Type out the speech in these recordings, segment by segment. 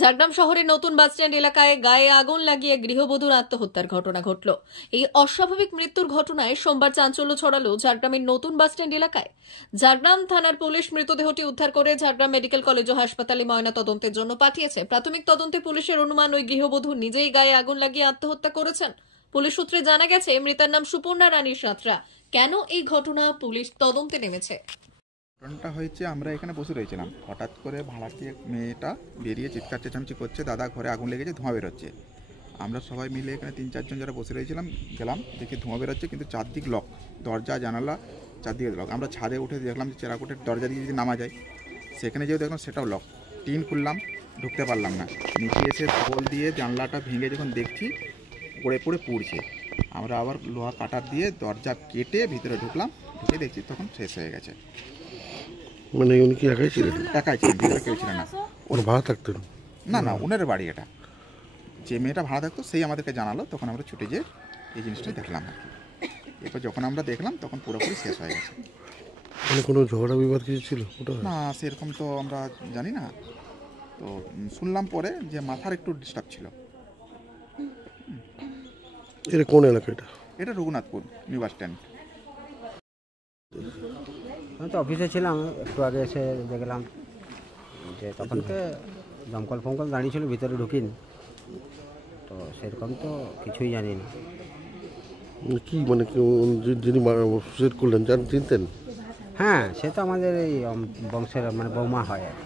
ঝাড়গ্রাম শহরের নতুন বাসস্ট্যান্ড এলাকায় গায়ে আগুন লাগিয়ে গৃহবধূর আত্মহত্যার ঘটনা ঘটল। এই অস্বাভাবিক মৃত্যুর ঘটনায় সোমবার চাঞ্চল্য ছড়ালো ঝাড়গ্রামের নতুন বাসস্ট্যান্ড এলাকায়। ঝাড়গ্রাম থানার পুলিশ মৃতদেহটি উদ্ধার করে ঝাড়গ্রাম মেডিকেল কলেজ ও হাসপাতালে ময়না তদন্তের জন্য পাঠিয়েছে। প্রাথমিক তদন্তে পুলিশের অনুমান ওই গৃহবধূ নিজেই গায়ে আগুন লাগিয়ে আত্মহত্যা করেছেন। পুলিশ সূত্রে জানা গেছে, মৃতার নাম সুপর্ণা রানী সাঁতরা। কেন এই ঘটনা, পুলিশ তদন্তে নেমেছে। ঘটনাটা হয়েছে, আমরা এখানে বসে রয়েছিলাম, হঠাৎ করে ভাড়াটিয়া মেয়েটা বেরিয়ে চিৎকার চেঁচামেচি করছে, দাদা ঘরে আগুন লেগেছে, ধোঁয়া বেরোচ্ছে। আমরা সবাই মিলে এখানে 3-4 জন যারা বসে রয়েছিলাম গেলাম, দেখি ধোঁয়া বেরোচ্ছে, কিন্তু চারদিক লক, দরজা জানালা চারদিকে লক। আমরা ছাদে উঠে দেখলাম যে চেরাকোটের দরজা দিয়ে যদি নামা যায়, সেখানে যেও দেখলাম সেটাও লক। টিন খুললাম, ঢুকতে পারলাম না। নিচে এসে বল দিয়ে জানলাটা ভেঙে যখন দেখছি পড়ে পড়ে পুড়ছে, আমরা আবার লোহা কাটার দিয়ে দরজা কেটে ভিতরে ঢুকলাম, ঢুকে দেখছি তখন শেষ হয়ে গেছে। মানে উনি কি একাই ছিলেন? একাই ছিলেন, ভিতরে কেউ ছিল না। ওর ভাড়া থাকতেন? না না, ওনার বাড়ি এটা। যে মেয়েটা ভাড়া থাকতো সেই আমাদেরকে জানালো, তখন আমরা ছুটে যেয়ে এই জিনিসটা দেখলাম আর কি। এরপর যখন আমরা দেখলাম তখন পুরোপুরি শেষ হয়ে গেছে। মানে কোনো ঝগড়া বিবাদ কিছু ছিল ওটা? না, সেরকম তো আমরা জানি না। তো শুনলাম পরে যে মাথার একটু ডিস্টার্ব ছিল। এটা কোন এলাকা? এটা রঘুনাথপুর নিউ বাস স্ট্যান্ড। আমি তো অফিসে ছিলাম, একটু আগে এসে দেখলাম যে তখনকে দমকল ফমকল দাঁড়িয়ে ছিল, ভিতরে ঢুকিনি, তো সেরকম তো কিছুই জানি না। কি মানে যিনি সুসাইড করলেন চিনতেন? হ্যাঁ, সে তো আমাদের এই বংশের মানে বৌমা হয় আর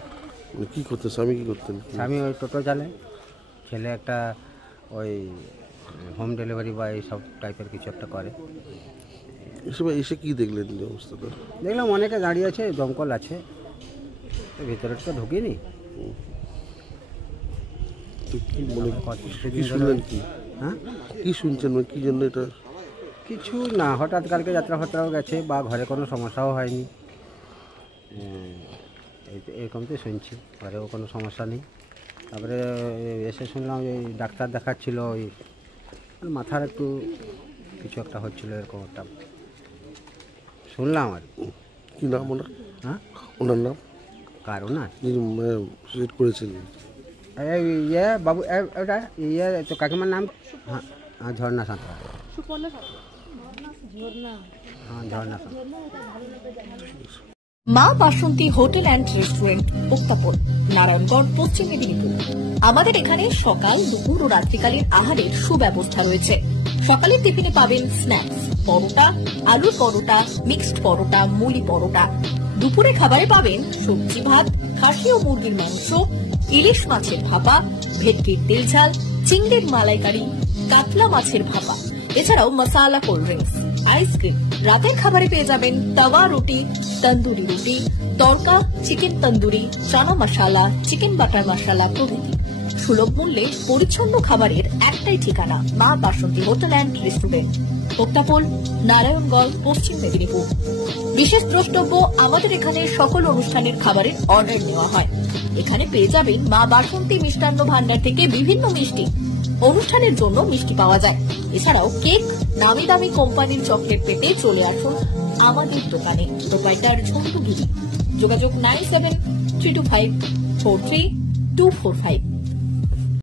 কি করতেন, স্বামী কি করতেন? স্বামী ওই টোটো চালে, ছেলে একটা ওই হোম ডেলিভারি বা এইসব টাইপের কিছু একটা করে। এসব এসে কি দেখলেন যে অবস্থাটা? দেখলাম অনেকে দাঁড়িয়ে আছে, দমকল আছে, ভিতরে তো ঢুকিনি। তো কি মনে কি শুনলেন? কি হ্যাঁ, কি শুনছেন, মানে কি জন্য এটা? কিছু না, হঠাৎ কালকে যাত্রা ফাত্রাও গেছে বা ঘরে কোনো সমস্যাও হয়নি, এরকম তো শুনছি, ঘরেও কোনো সমস্যা নেই। তারপরে এসে শুনলাম ওই ডাক্তার দেখাচ্ছিল, ওই মাথার একটু কিছু একটা হচ্ছিল, এরকম একটা শুনলাম আর কি নাম ওনার? হ্যাঁ, ওনার নাম? কারো না সুসাইড করেছিলেন? ইয়ে বাবু, ওটা ইয়ে তো কাকিমার নাম? হ্যাঁ, ঝর্ণা সাঁতরা। হ্যাঁ, ঝর্ণা সাঁতরা। মা বাসন্তী হোটেল অ্যান্ড রেস্টুরেন্ট, উত্তাপন, নারায়ণগড়, পশ্চিম মেদিনীপুর। আমাদের এখানে সকাল, দুপুর ও রাত্রিকালীন আহারের সুব্যবস্থা রয়েছে। সকালের টিফিনে পাবেন স্ন্যাক্স, পরোটা, আলুর পরোটা, মিক্সড পরোটা, মুলি পরোটা। দুপুরে খাবারে পাবেন সবজি ভাত, খাসি ও মুরগির মাংস, ইলিশ মাছের ভাপা, ভেটকির তেল ঝাল, চিংড়ির মালাইকারি, কাতলা মাছের ভাপা, এছাড়াও মশালা কোল্ড ড্রিঙ্কস, আইসক্রিম। রাতের খাবারে পেয়ে যাবেন তাওয়া রুটি, তন্দুরি রুটি, তড়কা, চিকেন তন্দুরি, চানা মশালা, চিকেন বাটার মশালা প্রভৃতি। সুলভ মূল্যে পরিচ্ছন্ন খাবারের একটাই ঠিকানা, মা বাসন্তী হোটেল অ্যান্ড রেস্টুরেন্ট, উত্তাপন, নারায়ণগড়, পশ্চিম মেদিনীপুর। বিশেষ দ্রষ্টব্য, আমাদের এখানে সকল অনুষ্ঠানের খাবারের অর্ডার নেওয়া হয়। এখানে পেয়ে যাবেন মা বাসন্তী মিষ্টান্ন ভান্ডার থেকে বিভিন্ন মিষ্টি। অনুষ্ঠানের জন্য মিষ্টি পাওয়া যায়। এছাড়াও কেক, নামি দামি কোম্পানির চকলেট পেতে চলে আসুন আমাদের দোকানে। প্রোপাইটার ঝন্টু গিরি। যোগাযোগ 9732543245।